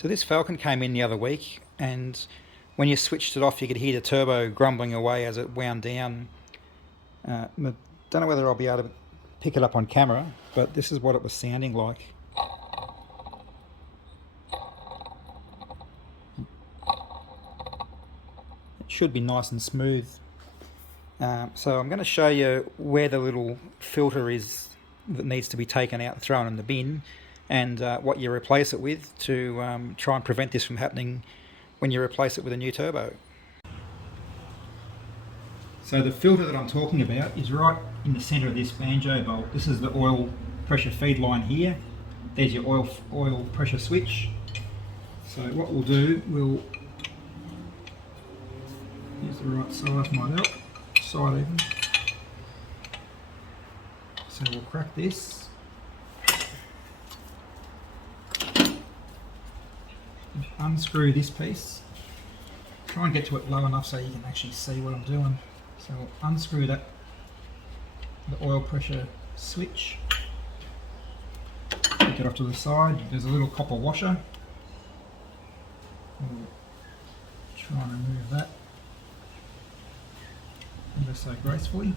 So this Falcon came in the other week, and when you switched it off you could hear the turbo grumbling away as it wound down. I don't know whether I'll be able to pick it up on camera, but this is what it was sounding like. It should be nice and smooth. So I'm going to show you where the little filter is that needs to be taken out and thrown in the bin, and what you replace it with to try and prevent this from happening when you replace it with a new turbo. So the filter that I'm talking about is right in the centre of this banjo bolt. This is the oil pressure feed line here. There's your oil pressure switch. So what we'll do, here's the right size, my belt, side even. So we'll crack this. Unscrew this piece. Try and get to it low enough so you can actually see what I'm doing. So we'll unscrew that, the oil pressure switch. Take it off to the side. There's a little copper washer. We'll try and remove that ever so gracefully.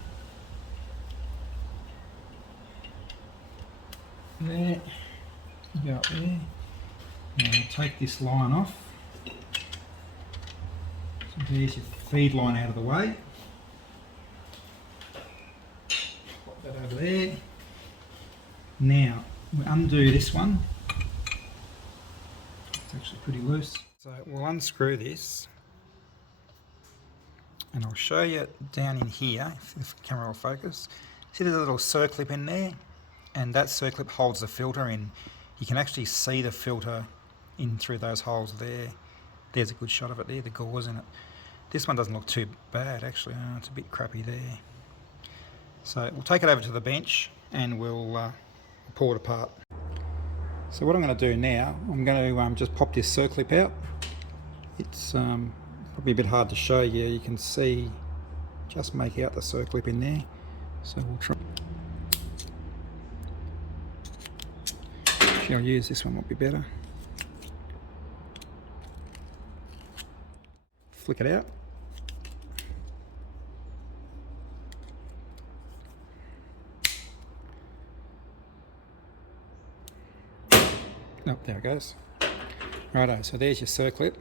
There, go up there. Now take this line off. So there's your feed line out of the way. Pop that over there. Now we undo this one. It's actually pretty loose. So we'll unscrew this, and I'll show you down in here, if the camera will focus. See there's a little circlip in there, and that circlip holds the filter in. You can actually see the filter in through those holes there. There's a good shot of it there, the gauze in it. This one doesn't look too bad actually, it's a bit crappy there. So we'll take it over to the bench and we'll pull it apart. So what I'm going to do now, I'm going to just pop this circlip out. It's probably a bit hard to show you. You can see, just make out the circlip in there. So we'll try. Actually, I'll use this one, might be better. Flick it out. Oh, there it goes. Righto, so there's your circlip.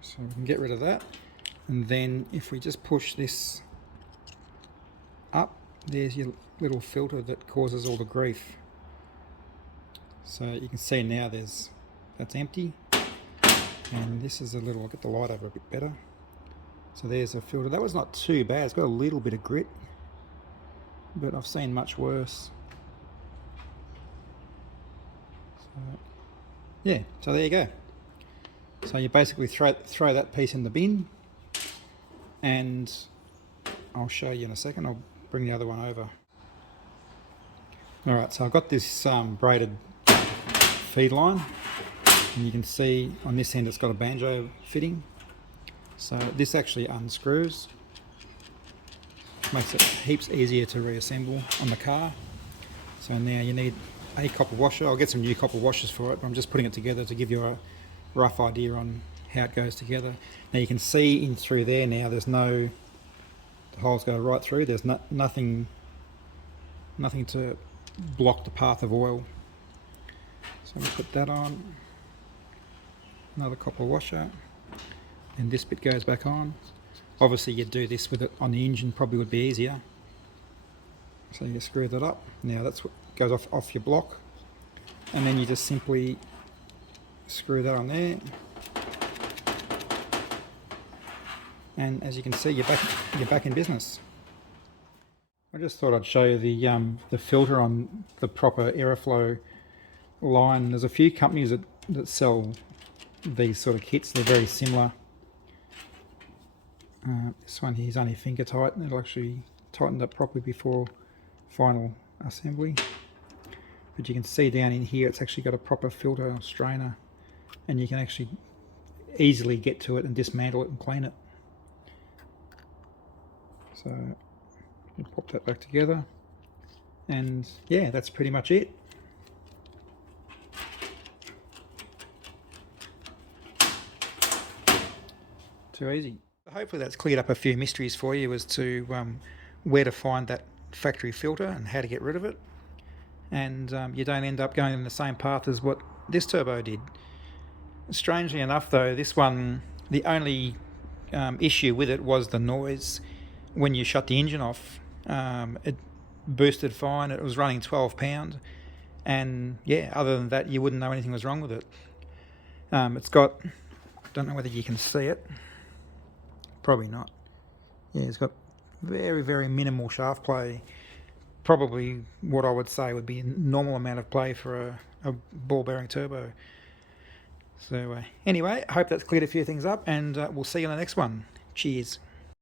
So we can get rid of that. And then if we just push this up, there's your little filter that causes all the grief. So you can see now that's empty. And this is a little, I'll get the light over a bit better. So there's a filter. That was not too bad. It's got a little bit of grit, but I've seen much worse. So, yeah, so there you go. So you basically throw that piece in the bin, and I'll show you in a second. I'll bring the other one over. Alright, so I've got this braided feed line, and you can see on this end it's got a banjo fitting. So this actually unscrews, makes it heaps easier to reassemble on the car. So now you need a copper washer. I'll get some new copper washers for it, but I'm just putting it together to give you a rough idea on how it goes together. Now you can see in through there now, there's no, the holes go right through, there's nothing to block the path of oil. So we'll put that on, another copper washer, and this bit goes back on. Obviously you'd do this with it on the engine, probably would be easier. So you screw that up. Now that's what goes off your block, and then you just simply screw that on there, and as you can see, you're back in business. I just thought I'd show you the filter on the proper airflow line. There's a few companies that sell these sort of kits. They're very similar. This one here is only finger tight, and it'll actually tighten up properly before final assembly. But you can see down in here it's actually got a proper filter strainer, and you can actually easily get to it and dismantle it and clean it. So you pop that back together, and yeah, that's pretty much it. too easy. Hopefully that's cleared up a few mysteries for you as to where to find that factory filter and how to get rid of it. And you don't end up going in the same path as what this turbo did. Strangely enough though, this one, the only issue with it was the noise. When you shut the engine off, it boosted fine. It was running 12 pound, and yeah, other than that you wouldn't know anything was wrong with it. It's got, don't know whether you can see it, probably not. Yeah, it's got very, very minimal shaft play, probably what I would say would be a normal amount of play for a ball bearing turbo. So anyway, I hope that's cleared a few things up, and we'll see you on the next one. Cheers.